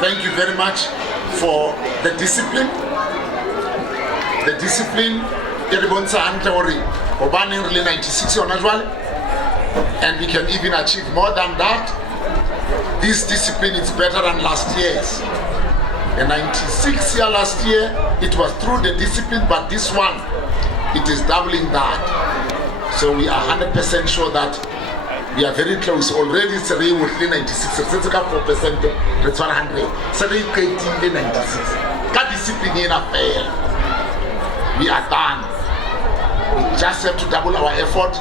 Thank you very much for the discipline. The discipline, really 96 and we can even achieve more than that. This discipline is better than last year's. The 96 year last year, it was through the discipline, but this one, it is doubling that. So we are 100% sure that we are very close already. Today within 96, it's 4%, it's 100. So they 96. That discipline in a fail. We are done. We just have to double our effort.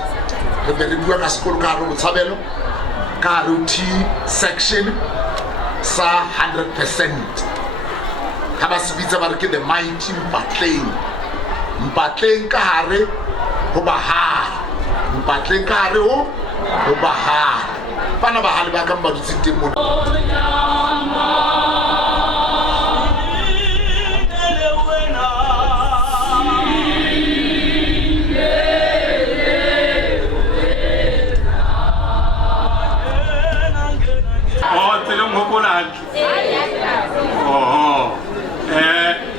The Beribuana School Karu section sa 100%. Kabasibitsa ba re ke the mighty Mpatleng ka hare ho bahari. Mpatleng ka hare ho bahari. Bana bahari ba ka mbadutse teng mona.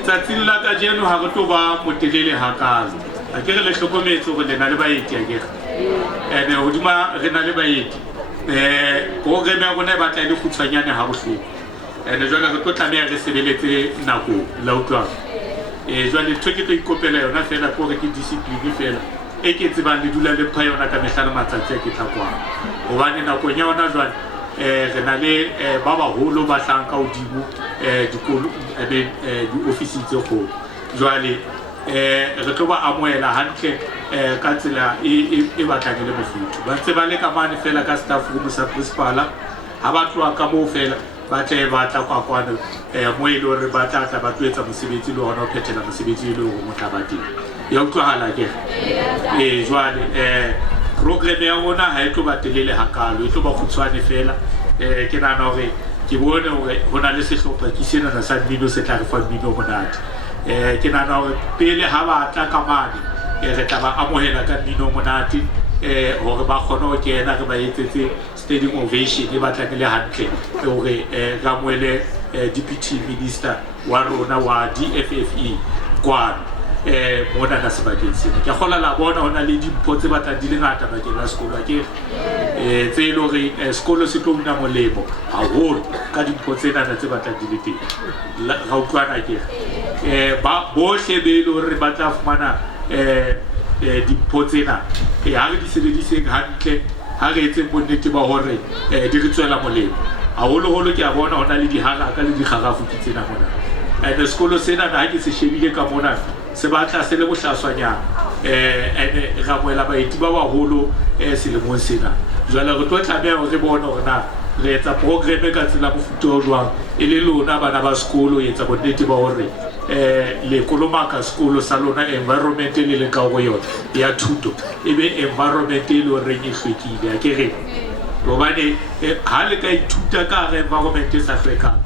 Tsatsing la ka jeno ha re tlo ba motelele hakalo a ke re le hlokometse gore le na le baeti a ke ene hodima re na le baeti program ya rona e batla le khutshwanyane ha bohloko ene jwale re tlo tlameha re sebeletse nako la utlwa jwale ntho ke tlo ikopela yona fela ko re ke discipline fela e ke tsebang le dula le pha yona ka mehla le matsatsi a ke tla kwa hobane nako nya yona jwale re na le ba baholo ba tlang ka hodimo dikolo di-office tse kgolo jwale re tlo ba amohela hantle ka tsela e batlang le mofuthu ba ntse ba le ka mane fela ka staff room sa principal ha ba tloa ka moo fela ba tla kwa kwana mo e le hore ba tla ba tloetsa mosebetsi le hona ho phethela mosebetsi le hore motla ba teng ya utlwahala ke jwale program ya rona ha e tlo ba telele hakalo e tlo ba khutshwane fela ke nana hore ke bone hore hona le sehlopha ke sena sa mmino se tla re fa mmino monate ke nana hore pele ha ba tla ka mane re tla ba amohela ka mmino monate hore ba kgone ho kena re ba etsetse standing ovation e batlang le hantle hore ga moele deputy minister wa rona wa DFFE kwana mona ka sebakeng sena ke kgola la bona hona le dimpho tse batlang di le ngata bakeng la sekolo ke tse ile hore sekolo se tlo una molemo haholo ka dimpho tsena tse batlang di le teng ga utlwana ke ba bohle be ile hore ba tla fumana dimpho tsena ha re di sebediseng hantle ha re etse bonnete ba hore di re tswela molemo haholo ke a bona hona le diharaka le dikgarafu ke tsena mona sekolo sena ha ke se shebile ka mona se batla se le bohlaswanyana ene ra boela baeti ba baholo selemong sena jwale re tlo tlameha hore bona hore na re etsa program ka tsela mofuta o jwang e le lona bana ba sekolo etsa bonnete ba hore le kolomaka sekolo sa lona environment le le ka go yona ya thuto ebe environment le hore e hlwekile a ke re hobane ha le ka ithuta ka re environment e sa hlwekang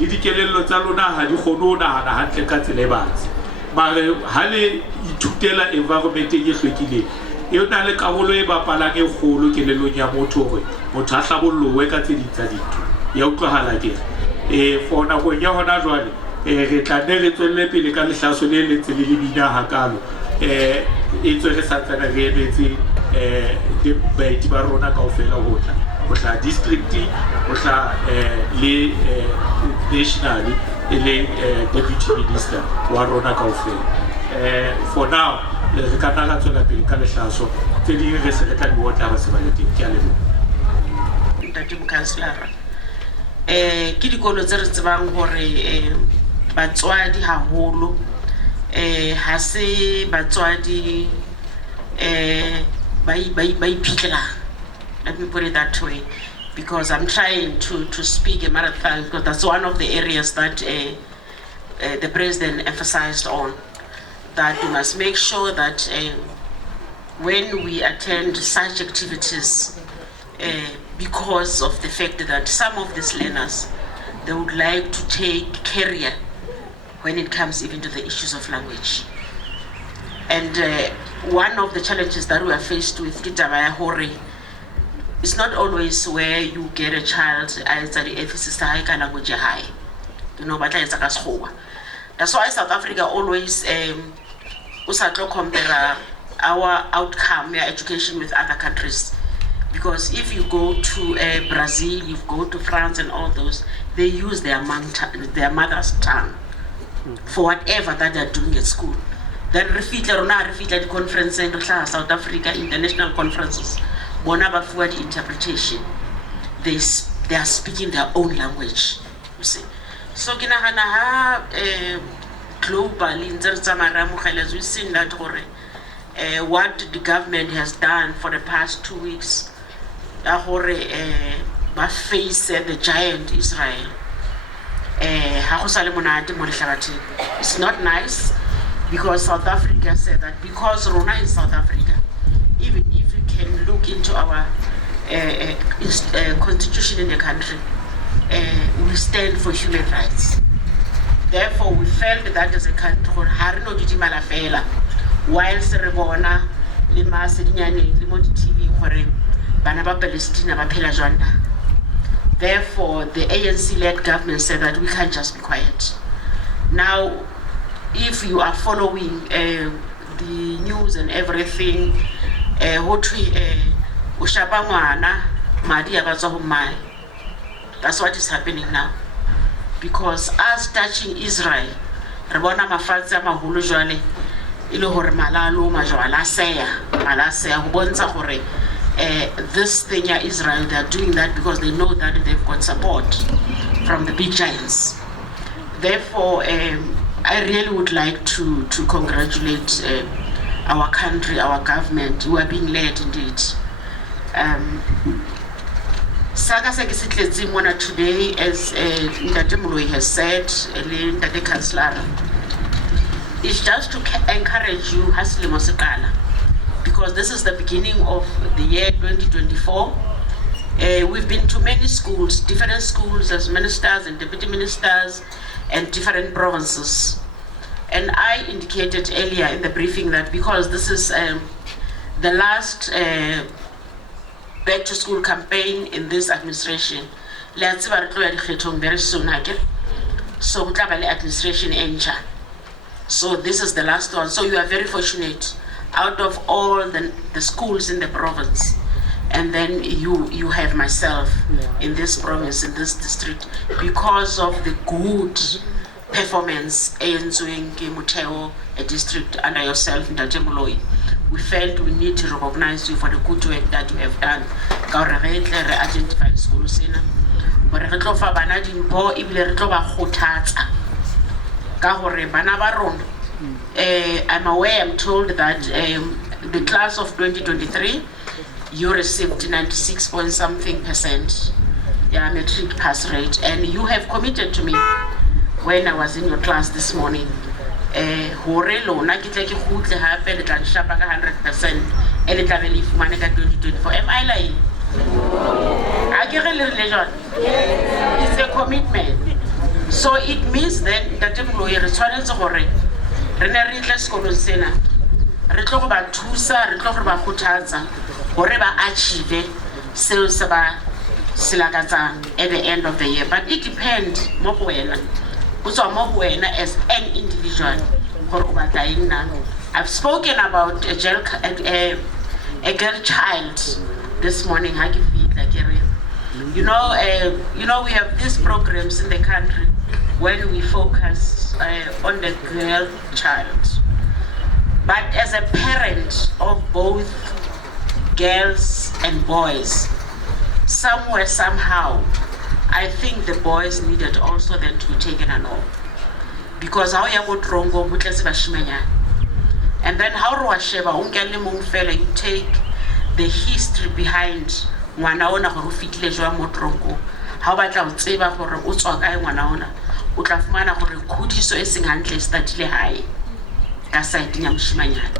le dikelello tsa lona ha di kgone ho nahana hantle ka tsela e batsi mare ha le ithutela environment e hlwekileng e na le karolo e bapalang e kgolo kelellong ya motho hore motho a hlabollowe ka tse ding tsa dintho ya utlwahala ke for nakong ya hona jwale re tla nne re tswelle pele ka lehlaso le lentse le lebina hakalo e tswe re santsane re emetse baeti ba rona kaofela ho tla district ho tla le national le deputy minister wa rona kaofela for now re ka nna tswela pele ka lehlaso tse ding re se re tla di wotla ba se ba le teng ke a leboha ntate mokhanselara ke dikolo tse re tsebang hore batswadi haholo ha se batswadi ba iphitlhelang. Let me put it that way, because I'm trying to speak a marathon, because that's one of the areas that the president emphasized on, that we must make sure that when we attend such activities, because of the fact that some of these learners, they would like to take career when it comes even to the issues of language. And one of the challenges that we are faced with, it's not always where you get a child as the ethicist high language high. But that's why South Africa always compare our outcome, education with other countries. Because if you go to Brazil, you go to France and all those, they use their mother's tongue for whatever that they're doing at school. Then repeat the conference in South Africa, international conferences, the interpretation. They are speaking their own language, you see. So globally, we've seen that what the government has done for the past 2 weeks, face the giant Israel. It's not nice, because South Africa said that because Rona is South Africa, even if you can look into our constitution in the country, we stand for human rights. Therefore, we felt that as a country, whilst Rebona, Lima, Sidinyani, Limoti TV, Banaba Palestina, Janda. Therefore, the ANC-led government said that we can't just be quiet. Now, if you are following the news and everything, that's what is happening now. Because us touching Israel, Rebona Mafatsa Mahulu Jwale, this thing Israel, they are doing that because they know that they've got support from the big giants. Therefore, I really would like to congratulate our country, our government, who are being led indeed. Today, as Ndate Moloi has said, Ndate Councillor, is just to encourage you, because this is the beginning of the year 2024. We've been to many schools, different schools as ministers and deputy ministers and different provinces. And I indicated earlier in the briefing that because this is the last back to school campaign in this administration, very soon, so administration enter. So this is the last one. So you are very fortunate out of all the schools in the province. And then you have myself in this province, in this district, because of the good performance in Muteo, a district under yourself, Ndate Moloi. We felt we need to recognize you for the good work that you have done. Identify schools in. I'm aware, I'm told that the class of 2023, you received 96 point something percent metric pass rate, and you have committed to me when I was in your class this morning. Am I lying? It's a commitment. So it means then that achieve sales at the end of the year. But it depends as an individual. I've spoken about a girl child this morning. You know, we have these programs in the country when we focus on the girl child. But as a parent of both girls and boys, somewhere, somehow, I think the boys needed also then to be taken along. Because how you go trongo, and then how you take the history behind ngwana go fitile jwa mo trongo. How batla o tseba gore o tswa kae ngwana ona, o tla fumana gore khodiso e seng hantle statile hae ka side nya moshimanyana.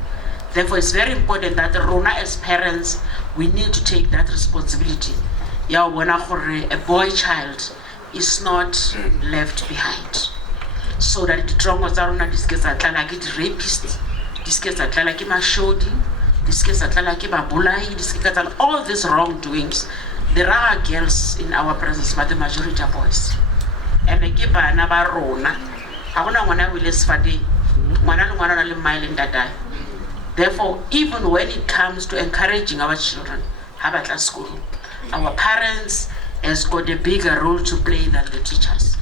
Therefore, it's very important that Rona as parents, we need to take that responsibility. Ya bona gore a boy child is not left behind. So that the trongo tsa rona di ske tsa tlala ke di rapists, di ske tsa tlala ke mashodi, all these wrongdoings. There are girls in our presence, but the majority are boys. And I keep another rona. I want to will fadi. Therefore, even when it comes to encouraging our children, have at school, our parents has got a bigger role to play than the teachers.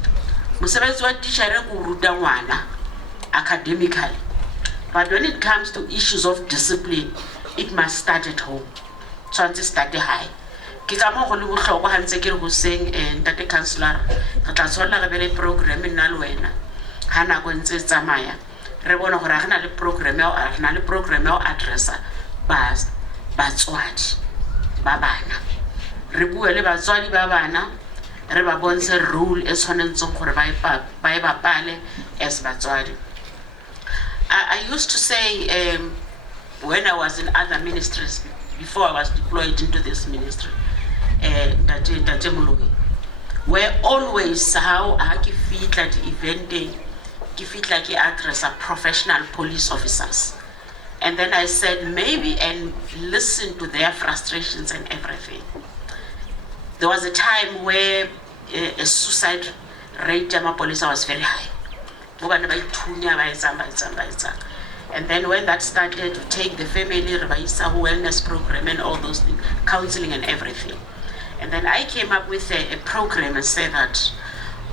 Musabezi wa teacher kuruta wana academically. But when it comes to issues of discipline, it must start at home. So it start high. Kikamo go le bohlokwa ha ntse ke re go seng ntate councillor re tla tsholla re be le program nna le wena ha na go ntse tsamaya re bona gore ga na le program ya addressa batswadi ba bana re bua le batswadi ba bana re ba bontshe rule e tshwanetseng gore ba e bapale as batswadi. I used to say when I was in other ministries before I was deployed into this ministry, where always how I feel like eventing, like address professional police officers. And then I said maybe and listen to their frustrations and everything. There was a time where a suicide rate of police was very high. And then when that started to take the family wellness program and all those things, counseling and everything. And then I came up with a program and said that,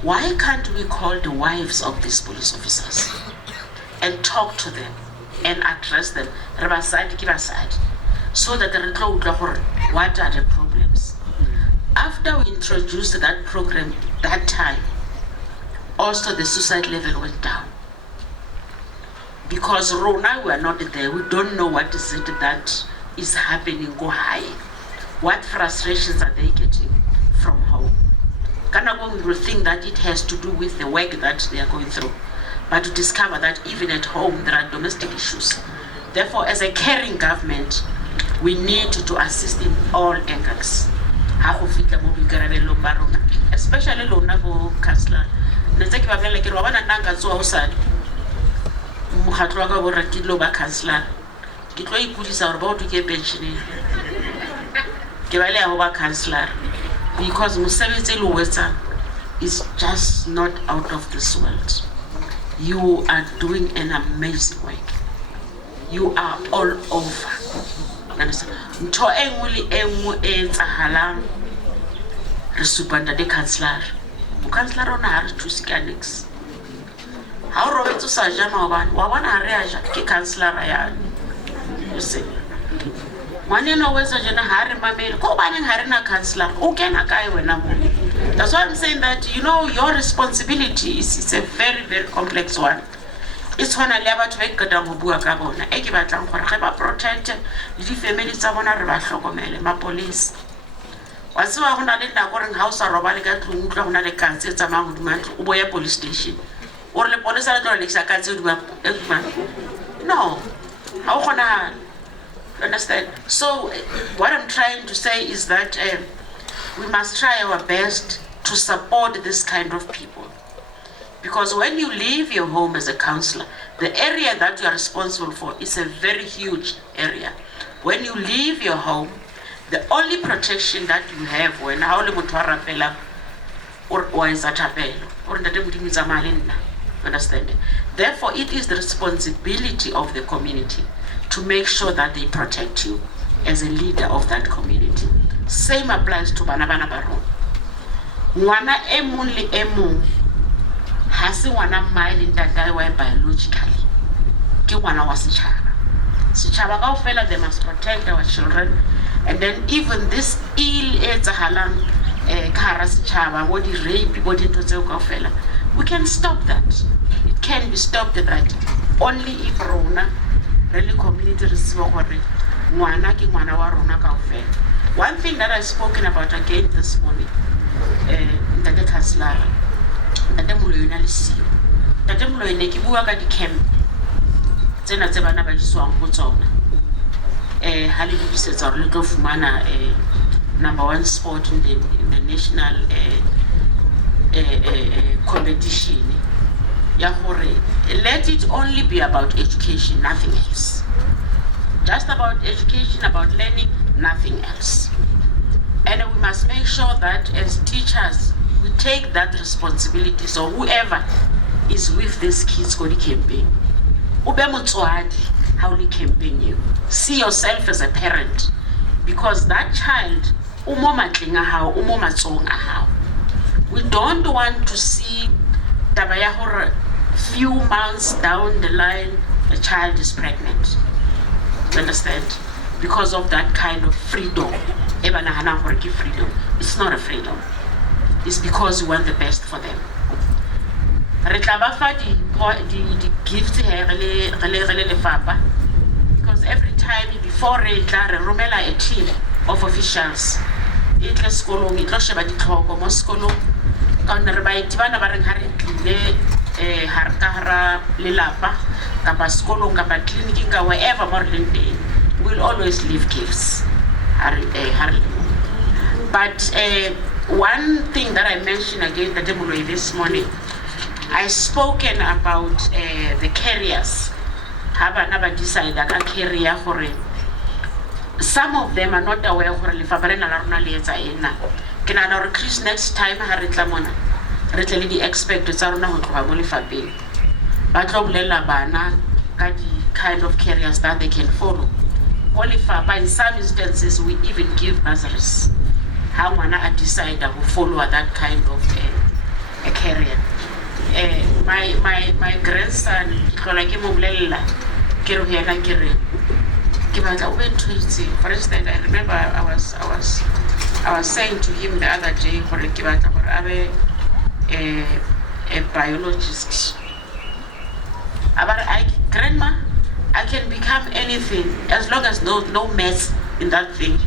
why can't we call the wives of these police officers and talk to them and address them, so that they know what are the problems. After we introduced that program that time, also the suicide level went down. Because Rona, we are not there, we don't know what is it that is happening, go high. What frustrations are they getting from home? We will think that it has to do with the work that they are going through. But to discover that even at home, there are domestic issues. Therefore, as a caring government, we need to assist in all angles. Especially Lona for Councillor. Councillor. Councillor. Because Musabezi Luwesa is just not out of this world. You are doing an amazing work. You are all over. Nto enguli engu etsahalang re supanda de councillor. Councillor ona ha re thusi ka nix. Ha o robetse sa jama wa bona ha re a ja ke councillor ya. You see. Waneno wesa jena hari mameli ko baneng hari na councillor o kena kae wena mo. That's why I'm saying that your responsibility is a very, very complex one. It's one of the batho ba ikata go bua ka bona e ke batlang gore ge ba protect le di family tsa bona re ba hlokomele ma police. Wa tswa go na le nna gore ha o sa roba le ka tlung utlwa go na le katse tsa manguduma o boya police station or le police la tlo le sa katse o no ha o gona. Understand? So what I'm trying to say is that we must try our best to support this kind of people. Because when you leave your home as a councillor, the area that you are responsible for is a very huge area. When you leave your home, the only protection that you have when understand? Therefore, it is the responsibility of the community to make sure that they protect you as a leader of that community. Same applies to bana baro. Mwana emong le emong ha se ngwana mile ntatae wa biologically. Ke ngwana wa setšhaba. Setšhaba kaofela, they must protect our children. And then even this ill etsahalang ka hara setšhaba bo di rape bo di ntho tseo kaofela, we can stop that. It can be stopped that only if rona really community receive gore ngwana ke ngwana wa rona kaofela. One thing that I've spoken about again this morning, ntate councillor, ntate Moloyona le sio. Ntate Moloyona ke bua ka di camp tsena tse bana ba diswang go tsona. Ha le disetsa gore le tlo fumana #1 sport in the national competition. Let it only be about education, nothing else. Because when you leave your home, the only protection that you have when the police officers and the family tsa bona, the area that you are responsible for is a very huge area. When you leave your home, the only protection that you have is a very huge area. When you leave your home, the only protection that you have is a very huge area. So what I'm trying to say is that we must try our best to support this kind of people. Because when you leave your home, the area that you are responsible for is a very huge area. just about education, about learning, nothing else. And we must make sure that as teachers, we take that responsibility. So whoever is with these kids go to campaign. Ube motswadi, how we campaign you. See yourself as a parent, because that child, umo matlinga how, umo matsonga how. We don't want to see taba ya hore few months down the line, a child is pregnant. You understand? Because of that kind of freedom. Freedom. It's not a freedom. It's because we want the best for them. The gifts here, because every time before Romela a team of officials, it was school, it was Sheba di Togo, Moscow, Kanarbaitana Baran Harkara, Lilapa, Kapa Skolo, Kapa Clinic, wherever Morland Day, we'll always leave gifts. But one thing that I mentioned again this morning, I spoken about the carriers. Have never decided that a carrier for it. Some of them are not aware for the next time the expected but kind of carriers that they can follow. But in some instances, we even give bursaries. How I decide who follow that kind of a carrier. My grandson, for instance, I remember I was saying to him the other day, a biologist. Grandma, I can become anything as long as no mess in that thing.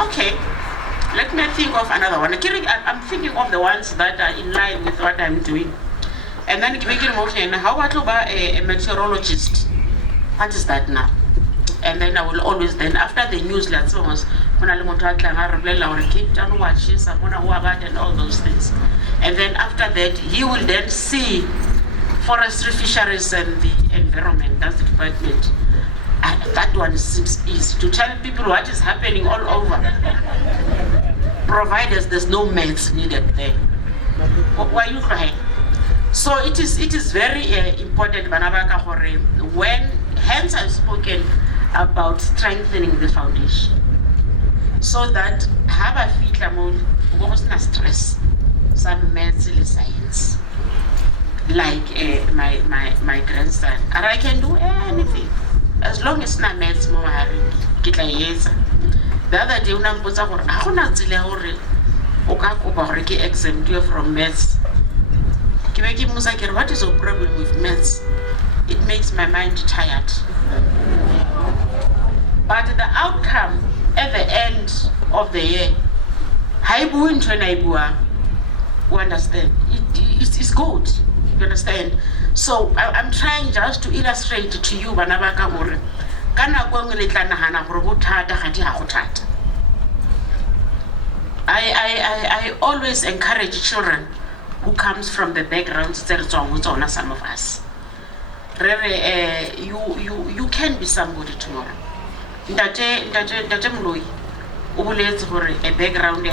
Okay, let me think of another one. I'm thinking of the ones that are in line with what I'm doing. And then how about a meteorologist? What is that now? And then I will always then, after the news, let's almost and all those things. And then after that, he will then see Forestry, Fisheries, and the environment. That's the department. That one seems easy to tell people what is happening all over, provided there's no meds needed there. Why are you crying? So it is very important, when hence I've spoken about strengthening the foundation, so that have a feature was not stress, some maths science, like my grandson, and I can do anything as long as not maths more. The other day, I exempt you from maths. What is your problem with maths? It makes my mind tired. But the outcome at the end of the year, you understand? It's good. You understand? So I'm trying just to illustrate to you, I always encourage children who comes from the background, some of us. You can be somebody tomorrow. A background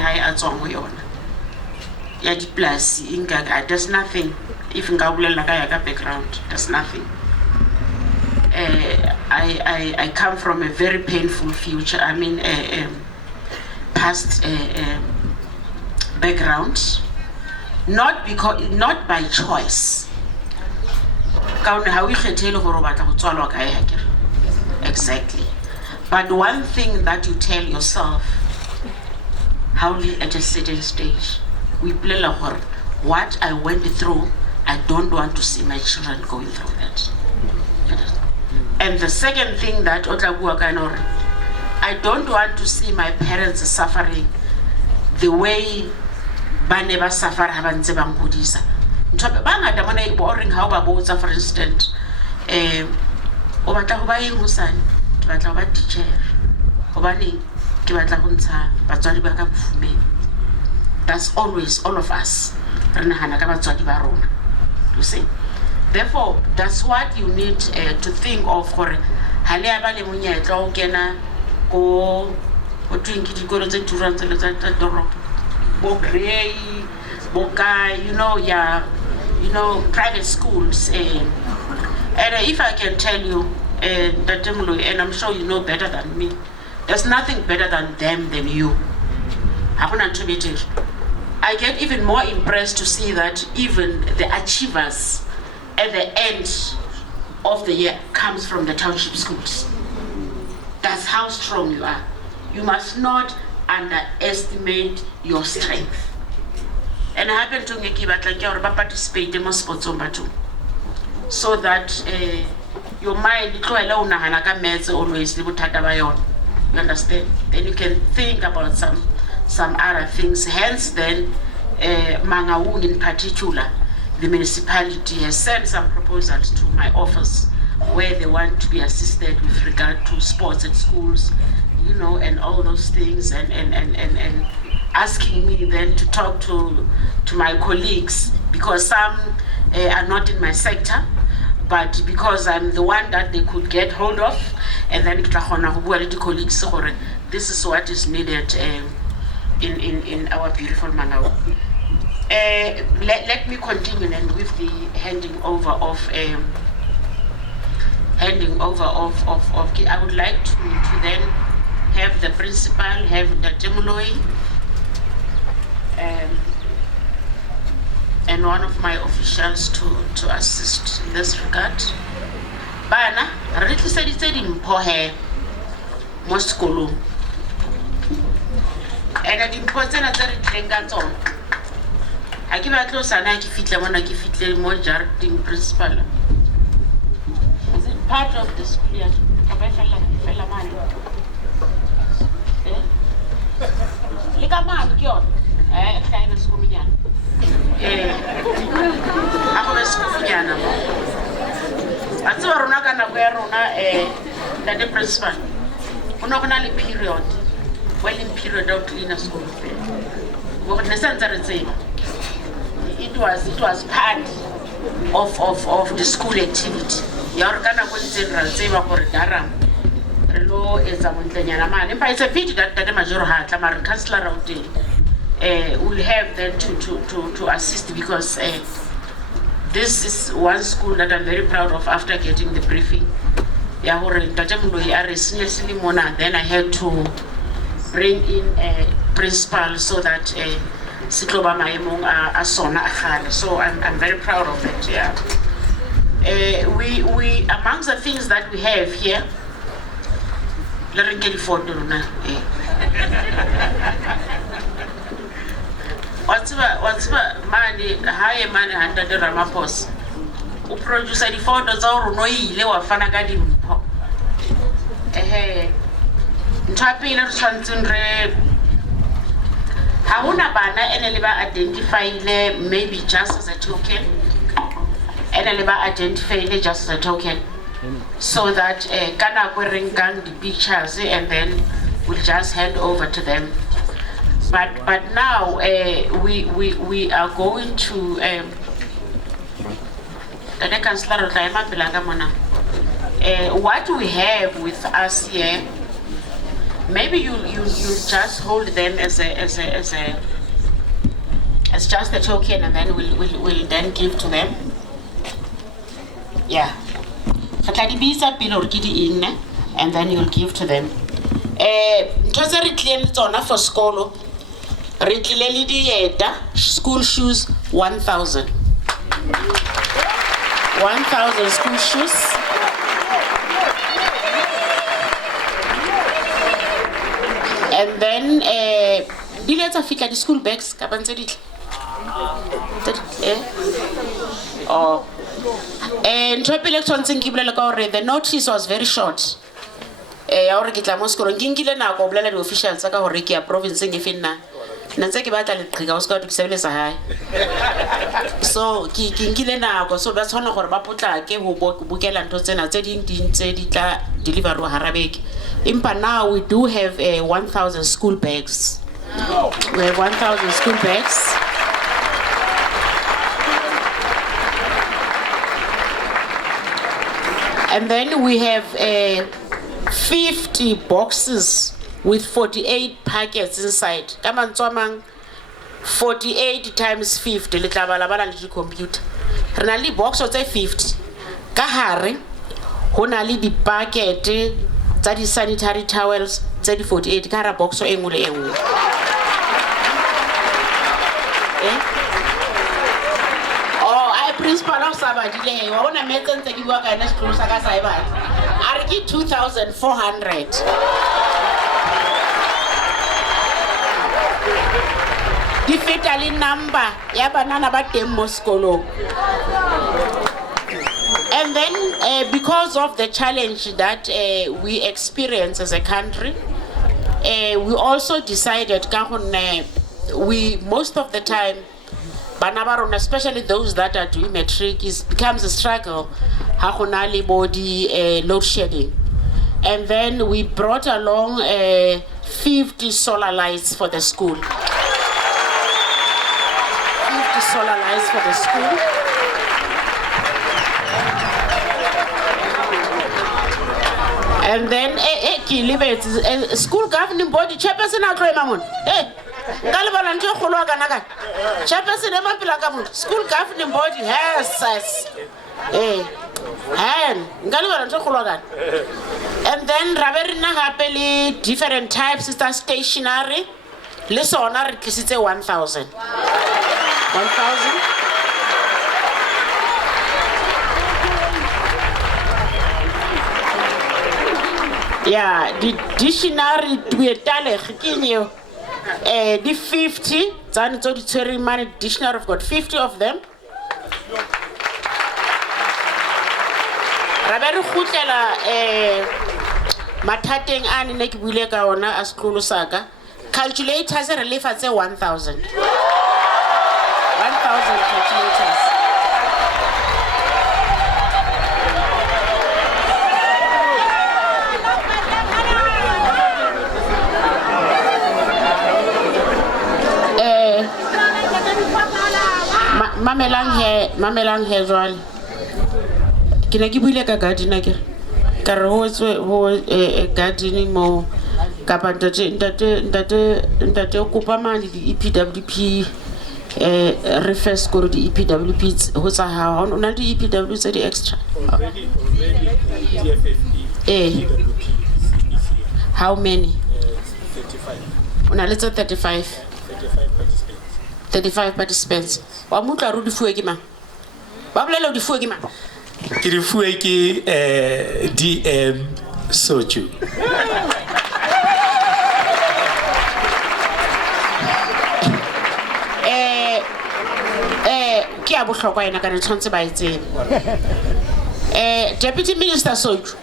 there's nothing. If background, there's nothing. I come from a very painful future. I mean, past background, not by choice. Exactly. But one thing that you tell yourself, how at a certain stage, we play what I went through, I don't want to see my children going through that. And the second thing that I don't want to see my parents suffering the way Baneba suffer habanze banghodisa. Bangata mona boring how ba for instance, o batla go ba eng mosane, ke batla go ba teacher. Hobane ke batla go ntsha batswadi ba ka bofumeng. That's always all of us. re nahana ka batswadi ba rona, you see. Therefore, that's what you need to think of gore ha le aba le monyetla o kena go twing ke dikolo tse turang tse le tsa toropo bo Grey bo Guy, you know, private schools, and if I can tell you that and I'm sure you know better than me, there's nothing better than you. I get even more impressed to see that even the achievers at the end of the year comes from the township schools. That's how strong you are. You must not underestimate your strength. And I happen to participate in sports too, so that your mind always. You understand? Then you can think about some other things. Hence, then Mangaung in particular, the municipality has sent some proposals to my office where they want to be assisted with regard to sports at schools, you know, and all those things, and asking me then to talk to my colleagues, because some are not in my sector, but because I'm the one that they could get hold of, and then colleagues, this is what is needed in our beautiful Mangaung. Let me continue then with the handing over of I would like to then have the principal, have the Temuloi, and one of my officials to assist in this regard. Bana, really said it in Pohe, most school. And I didn't put another thing at all. I give a close and I give it when I give it more jarring principal. Is it part of the school year? Likaman, Kyon. Kind of school yan. Ako ba school yan mo? At so runa ka na kuya runa the principal. Kuno ko na li period. Well in period of clean school fair. It was part of the school activity. You're gonna go to general seva for Daram. Hello, it's a man. It's a pity that the major hat, a councillor out there, will have them to assist, because this is one school that I'm very proud of after getting the briefing. Then I had to bring in a principal so that so I'm very proud of it. Yeah. We amongst the things that we have here, let me get it for what's money, high money under the Ramapos. Who produce the photos or no lewa fanagadi. Tapping or something. Hauna bana eneliba identify maybe just as a token. Eneliba identify just as a token. So that kana kwerengang the pictures and then we'll just hand over to them. But now we are going to the councillor what we have with us here. Maybe you just hold them as just a token, and then we'll then give to them. Yeah. And then you'll give to them. For school, school shoes 1,000. 1,000 school shoes. And then billions of the school bags. And the notice was very short. Officials province so so that's one of now we do have 1,000 school bags. We have 1,000 school bags. And then we have 50 boxes with 48 packets inside. Come on, Tomang. 48 times 50. Little bala computer. Renali box of 50. Kahare. Honali the packet. That is sanitary towels. 48. Kara box of engule engu. Principal of Sabadile, I want to make them take work and let's close a Saiba. I give 2,400. The fatally number, Yabanana Batem Moscolo. And then, because of the challenge that we experience as a country, we also decided, most of the time, Banabaron, especially those that are doing matric, becomes a struggle. Hakonali body load shedding, and then we brought along 50 solar lights for the school. 50 solar lights for the school. And then school governing body chairperson school governing body has us. And then Raverina happily different types is stationary. Listen, 1,000. 1,000. Yeah, the dictionary to a tale. The 50, the money dictionary, I've got 50 of them. Rabari Hutela Matating and Nek Wileka ona as Kulusaka. Calculators are relief at 1,000. 1,000 calculators. Mamelang he jwale ke ne ke buile ka garden ke re ho gardening mo ka ntate kopa mali di EPWP re first go di EPWP ho tsa ha ona di EPWP tse di extra how many 35 ona le tse 35 participants wa mutla ru di fuwe ke mang ba bolela di fuwe ke mang ke di fuwe ke DM Sochu ke a bohlokwa ena ka re tshwantse ba itseng Deputy Minister Sochu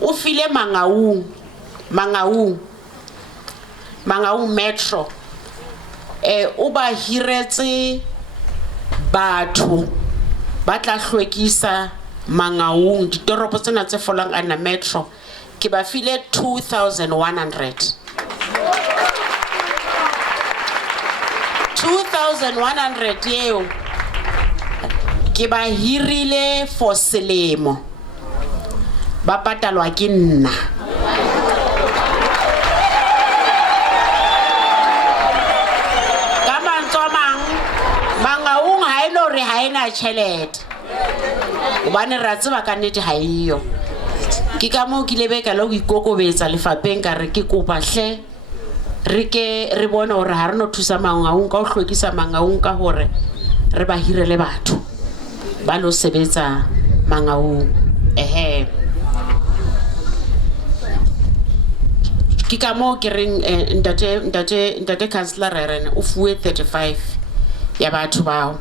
o file Mangaung Metro o ba hiretse batho ba tla hlwekisa Mangaung ditoropo tsena tse folang ana Metro ke ba file 2,100 yeo ke ba hirile for selemo ba patalwa ke nna haina chelete bane ratse ba ka nnete ha iyo ke ka mo ke lebeka lo ikokobetsa lefapeng ka re ke kopa hle re ke re bona hore ha re no thusa Mangaung ka ho hlwekisa Mangaung ka hore re ba hirele batho ba lo sebetsa Mangaung ke ka mo ke reng ntate councillor rene o fuwe 35 ya batho bao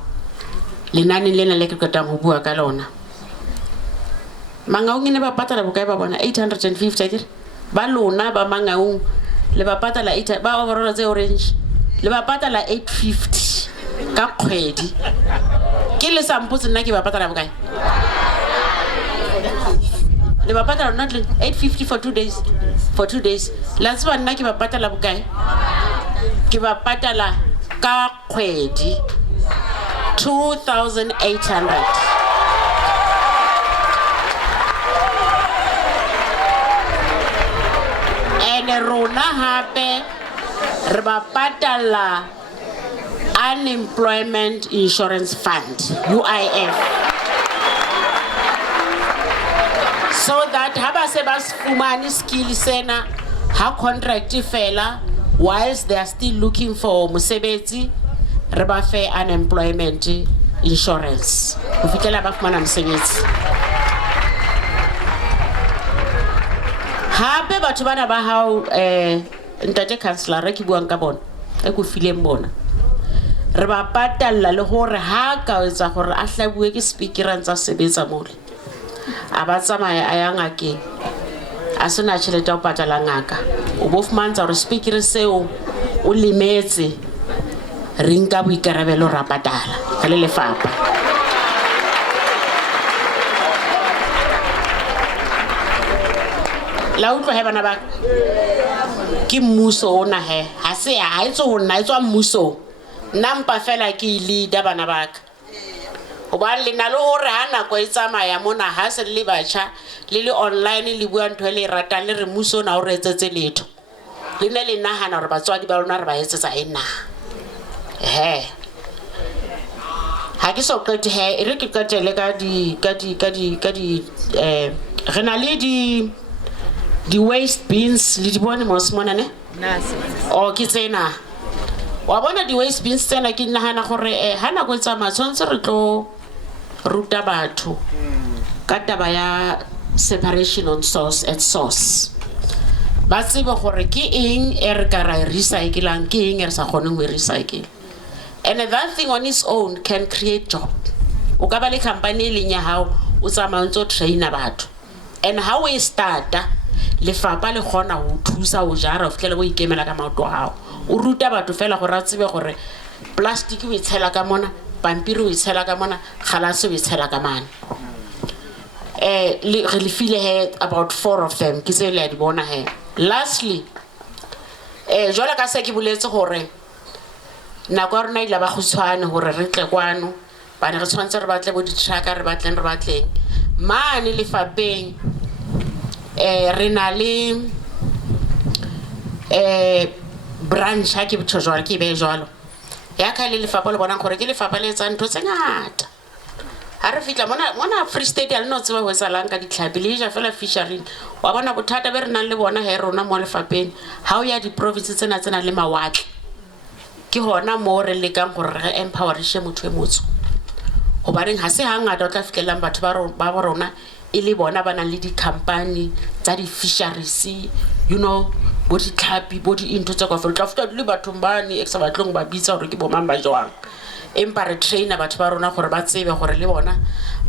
lenane lena le ke kotang ho bua ka lona Mangaung ne ba patala bokae ba bona 850 akere ba lona ba Mangaung le ba patala 8 ba overall tse orange le ba patala 850 ka kgwedi ke le sampotse nna ke ba patala bokae le ba patala not 850 for 2 days la tseba nna ke ba patala bokae ke ba patala ka kgwedi 2,800 ene rona hape re ba patala Unemployment Insurance Fund, UIF. So that haba se bas fumani skill sena ha contract fela whilst they are still looking for musebetsi re ba fe unemployment insurance ho fitela ba fumana mosebetsi. Hape batho bana ba hao ntate councillor re ke buang ka bona e go fileng bona re ba patalla le hore ha ka etsa gore a hlabuwe ke speaker ntsa sebetsa mole a ba tsamaya a ya ngakeng a sena tšhelete ya go patala ngaka o bo fumantsha gore speaker seo o lemetse re nka boikarabelo ra patala ka le lefapha. La utlwa he bana ba ke mmuso ona he ha se ya ha itso ho nna itswa mmuso nampa fela ke leader bana ba ka o ba le na le hore ha nako e tsamaya mona ha se le batjha le online le bua ntho le ratang le re mmuso na o re etsetse letho le ne le nahana hore batswadi ba rona re ba etsetsa ena he ha ke so qete he re ke qetele ka di re na le di waste bins le di bone mo smona ne o ke tsena wa bona di waste bins tsena ke nahana gore ha nako e tsamaya tshwantse re tlo ruta batho ka taba ya separation on source at source ba tsebe gore ke eng e re ka ra recyclang ke eng e re sa kgoneng go recycle and that thing on its own can create job o ka ba le company le nya hao o tsamaya ntse o traina batho and how we starta lefapha le gona go thusa o jara o fitlhele go ikemela ka maoto a gago o ruta batho fela gore a tsebe gore plastic o e tshela ka mona pampiri o e tshela ka mona galase o e tshela ka mane re le file he about 4 of them ke tse le a di bona he. Lastly jwale ka se ke boletse gore nako rona ile ba khutshwane gore re tle kwano ba ne re tshwantse re batle bo ditšhaka re batleng mane lefapeng re na le branch ha ke botho jwalo ke be jwalo ya ka le lefapha le bona gore ke lefapha le tsa ntho tse ngata ha re fitla mona Free State ya no tseba ho tsalang ka ditlhapi le ja fela fishery wa bona bothata be re nang le bona he rona mo lefapeng ha o ya di province tsena le mawatle ke hona mo re lekang gore re empowerishe motho e motso go ba reng ha se hangata o tla fikelang batho ba rona e le bona ba nang le di company tsa di fisheries you know bo di tlhapi bo di into tsa go fela tla futa le batho bane eksa batlong ba bitsa gore ke bo mamba jwang empa re trainer batho ba rona gore ba tsebe gore le bona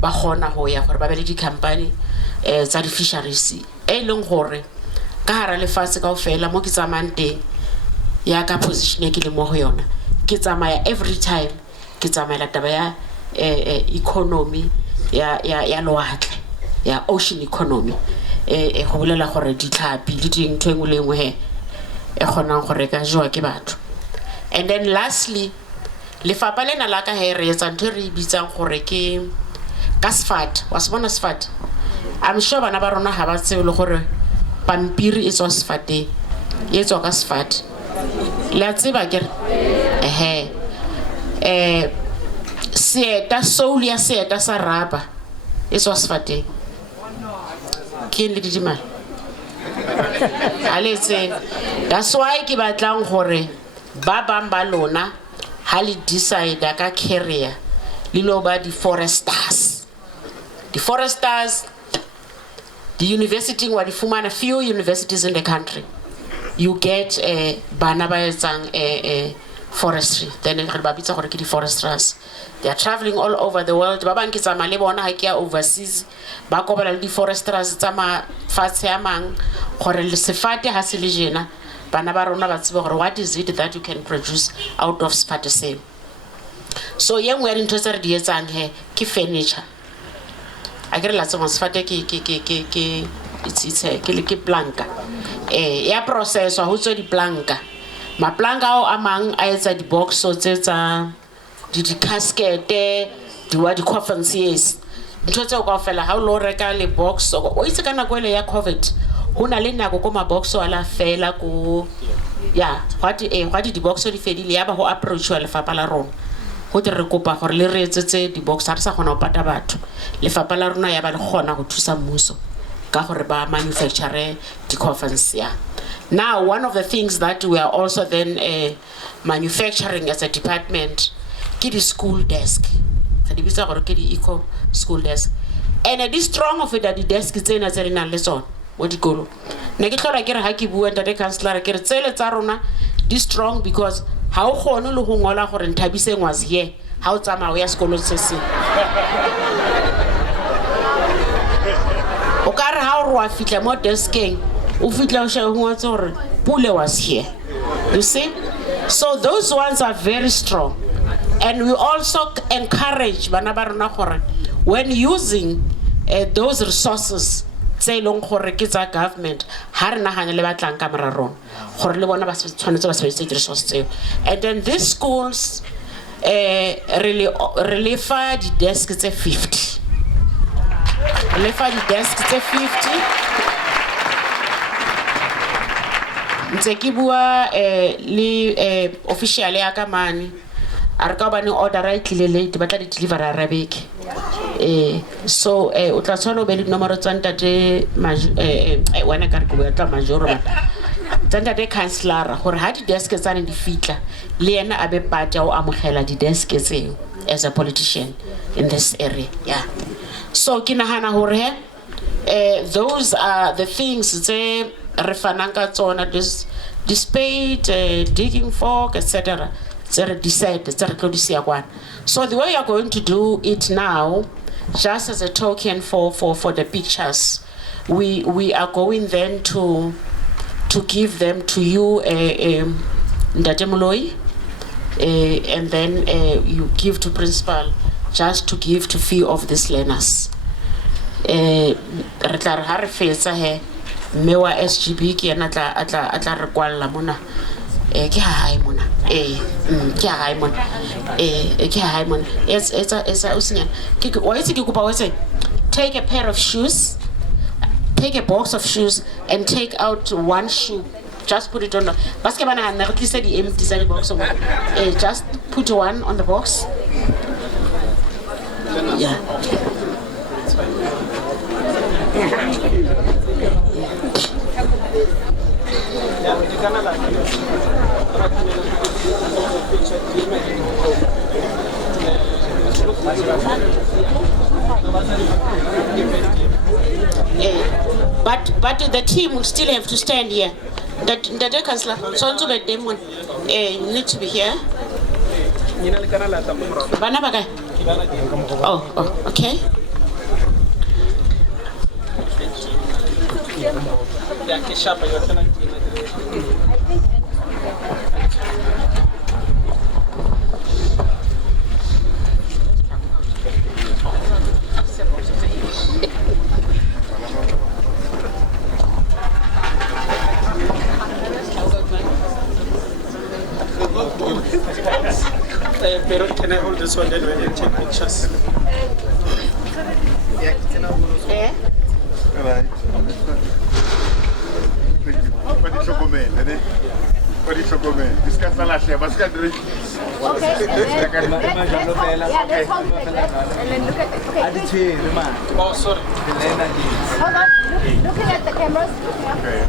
ba gona go ya gore ba be le di company tsa di fisheries e leng gore ka hara lefatshe ka ofela mo ke tsamang teng ya ka position e ke le mo go yona ke tsamaya every time ke tsamaya taba ya economy ya loatle ya ocean economy go bolela gore ditlhapi le dintho engwe le engwe he e kgonang gore ka jwa ke batho. And then lastly lefapha lena la ka he re etsa ntho re bitsang gore ke ka sfat wa se bona sfat I'm sure bana ba rona ha ba tsebe le gore pampiri e tswa sfateng e tswa ka sfat le a tseba ke seeta soul ya seeta sa raba e tswa sfateng ke le didimala aletse that's why ke batlang gore ba bang ba lona ha le decide ka career le lo ba di foresters the university wa di fumana few universities in the country you get bana ba etsang forestry then re ba bitsa gore ke di foresters they are traveling all over the world ba bang ke tsama le bona ha ke ya overseas ba kopela le di foresters tsa mafatshe a mang gore le sefate ha se le jena bana ba rona ba tsebe gore what is it that you can produce out of sefate seo. So yeng we ntho tse re di etsang he ke furniture a ke re la tsoma sefate ke planka ya process wa ho tswe di planka ma planka o amang a etsa di box so tsa di casket di wa di coffins yes ntho tse o ka fela ha o lo reka le box o itse kana kwele ya covid hona le nako ko maboxo ala fela ko ya what di boxo di fedile ya ba ho approach wa lefapha la rona ho re kopa gore le re etsetse di box ha re sa gona ho pata batho lefapha la rona ya ba le gona go thusa mmuso ka gore ba manufacture di coffins ya. Now one of the things that we are also then manufacturing as a department ke di school desk ga di bitsa gore ke di eco school desk and it is strong of it that the desk tsena tse re nang le tsona mo dikolo ne ke tlola ke re ha ke bua ntate councillor ke re tsele tsa rona di strong because ha o gone le go ngola gore Nthabiseng was here ha o tsamaya ya sekolo se se o ka re ha o wa fitla mo deskeng o fitla o sheba ho ngwatsa gore Pule was here, you see. So those ones are very strong, and we also encourage bana ba rona gore when using those resources tse leng gore ke tsa government ha re nagana le batlang ka mara rona gore le bona ba tshwanetse ba sebedise resources tseo. And then these schools really fa di desk tse 50 le fa di desk tse 50 ntse ke bua le official ya ka mane a re ka ba ni order right tlile late ba tla di deliver a rabeke so o tla tshwana o be le nomoro tsa ntate wena ka re ke bua tla majoro tsa ntate councillor gore ha di desk tsane di fitla le yena a be part ya o amogela di desk tseo as a politician in this area. Yeah, so ke nahana gore those are the things tse re fanang ka tsona, this spade, digging fork, etc. So the way you are going to do it now, just as a token for the pictures, we are going then to give them to you, Ndate Moloi, and then you give to principal just to give to few of these learners. Mewa SGB ke ena atla re kwalla mona ke hae mona ke hae mona ke hae mona it's usinyana ke wa itse ke kupa wetse take a pair of shoes, take a box of shoes and take out one shoe, just put it on the baske bana na re tlise di empty sa di box just put one on the box. Yeah. But the team will still have to stand here. The councillor, so to be them one, you need to be here. Oh, okay. Pero can I hold this one then when you take pictures? Oh, sorry. Hold on. Looking at the cameras. Okay.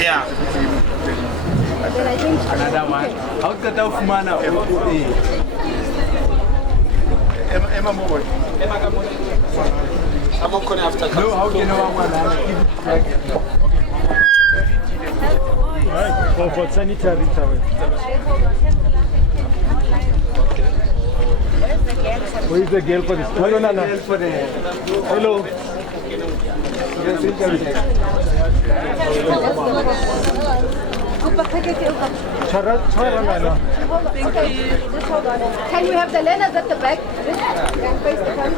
Yeah. Then I think Another one. How can I find out? Emma Moore. I'm not going after. No, how can you know one? Right. For sanitary towel. Who is the girl for this? No, no, no. Hello. can you have the letters at the back? Face the camera.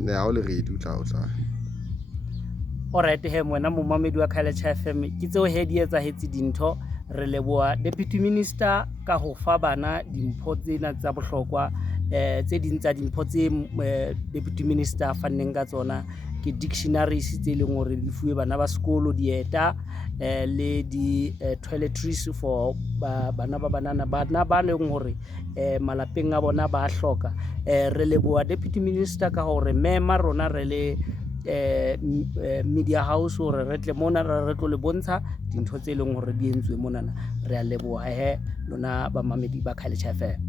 Ne ha o le ready o tla. Alright he mwena momamedi wa Culture FM ke tseo he di etsahetse dintho re leboa Deputy Minister ka ho fa bana dimpho tsena tsa bohlokwa tse ding tsa dimpho tse Deputy Minister fanneng ka tsona ke dictionaries tse leng hore di fuwe bana ba sekolo dieta le di toiletries for bana ba banana ba leng hore malapeng a bona ba hloka re leboa Deputy Minister ka hore mema rona re le media house hore re tle mona re tlo le bontsha dintho tse leng hore di entswe mona re a leboha he lona ba mamedi ba Culture FM.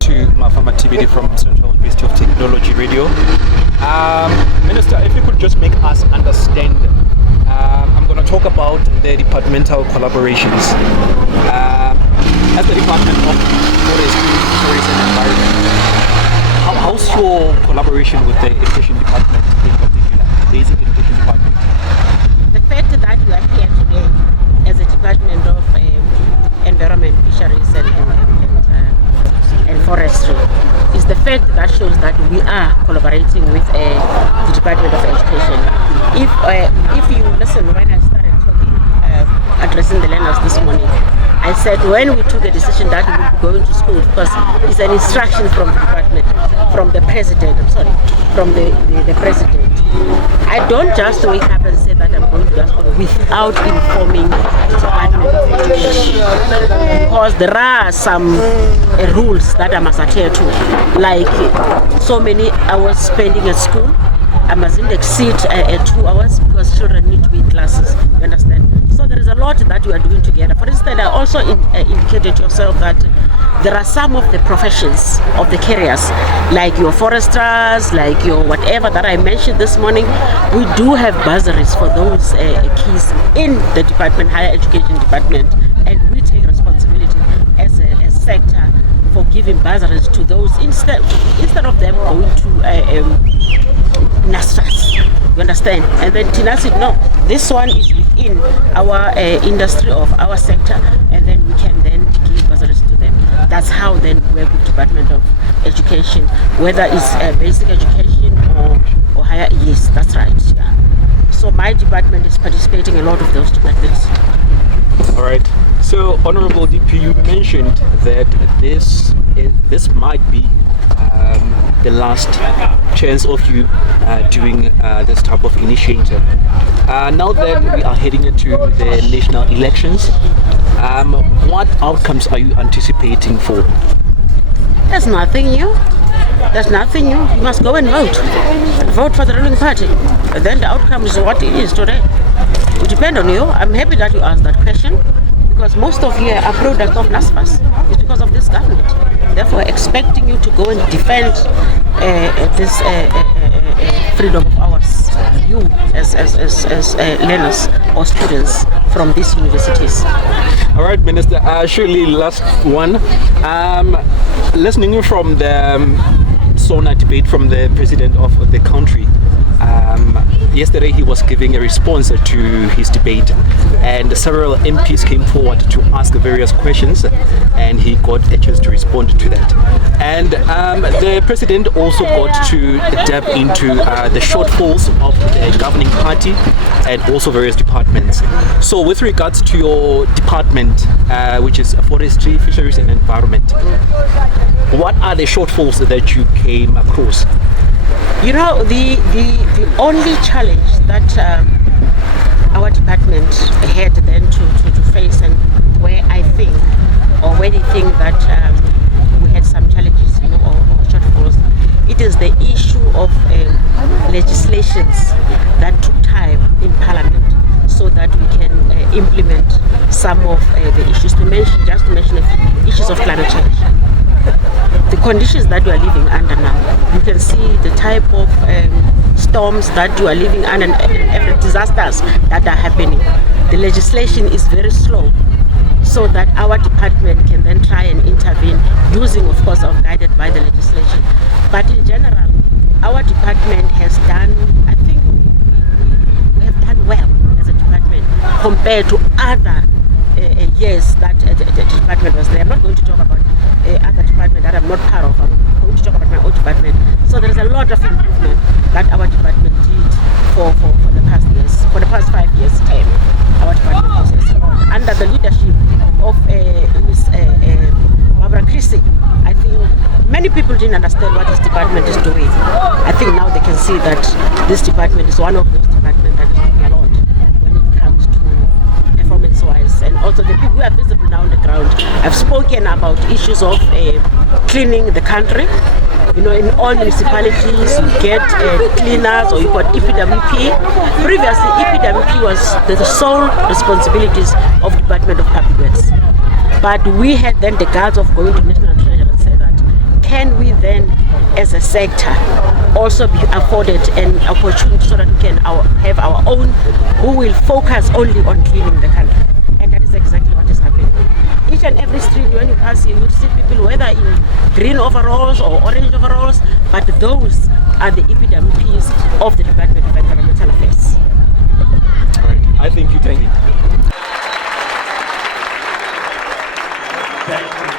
To Mafama TBD from Central University of Technology Radio. Minister, if you could just make us understand, I'm going to talk about the departmental collaborations. As the Department of Forestry, Fisheries and Environment, how's your collaboration with the Education Department in particular, Basic Education Department? The fact that we are here today as a Department of Environment, Fisheries and Forestry is the fact that shows that we are collaborating with the Department of Education. If you listen when I started talking, addressing the learners this morning, I said when we took a decision that we would be going to school, because it's an instruction from the department, from the president, from the president. I don't just wake up and say that I'm going to school without informing the Department of Education, because there are some rules that I must adhere to, like so many hours spending at school. I mustn't exceed 2 hours because children need to be in classes, you understand? So there is a lot that you are doing together. For instance, I also indicated to yourself that there are some of the professions of the careers, like your foresters, like your whatever that I mentioned this morning. We do have bursaries for those keys in the department, higher education department, and we take responsibility as a sector for giving bursaries to those instead of them going to NASFAS, you understand? And then Tina said, no, this one is within our industry of our sector, and then we can then give bursaries to them. That's how then we work with Department of Education, whether it's basic education or higher. Yes, that's right. Yeah. So my department is participating in a lot of those departments. All right. So, Honorable DP, you mentioned that this might be the last chance of you doing this type of initiative. Now that we are heading into the national elections, what outcomes are you anticipating for? There's nothing new. There's nothing new. You must go and vote. Vote for the ruling party. And then the outcome is what it is today. It depends on you. I'm happy that you asked that question, because most of you are products of NASFAS. It's because of this government. Therefore, expecting you to go and defend this freedom of ours, you as learners or students from these universities. All right, Minister. Surely last one. Listening from the SONA debate from the president of the country yesterday he was giving a response to his debate, and several MPs came forward to ask various questions, and he got a chance to respond to that. And the president also got to delve into the shortfalls of the governing party and also various departments. So with regards to your department, which is Forestry, Fisheries and Environment, what are the shortfalls that you came across? You know, the only challenge that our department had then to face, and where I think, or where they think that we had some challenges, you know, or shortfalls, it is the issue of legislations that took time in Parliament so that we can implement some of the issues. Just to mention a few issues of climate change. The conditions that we are living under now, you can see the type of storms that you are living under and disasters that are happening. The legislation is very slow, so that our department can then try and intervene using, of course, or guided by the legislation. But in general, our department has done, I think we have done well as a department compared to other years that the department was there. I'm not going to talk about other department that I'm not part of. I'm going to talk about my own department. So there is a lot of improvement that our department did for the past years, for the past 5 years time. Our department was under the leadership of Ms. Barbara Christie. I think many people didn't understand what this department is doing. I think now they can see that this department is one of those departments that is doing a lot when it comes to performance-wise, and also the people who are visible now on the ground. I've spoken about issues of cleaning the country. You know, in all municipalities you get cleaners, or you got EPWP. Previously, EPWP was the sole responsibilities of Department of Public Works. But we had then the guards of going to National Treasury and say that, can we then, as a sector, also be afforded an opportunity so that we can have our own, who will focus only on cleaning the country. And that is exactly what is happening. Each and every street when you pass here, you see people whether in green overalls or orange overalls, but those are the EPWPs of the Department of Environmental Affairs. All right. I think you take it. Thank you.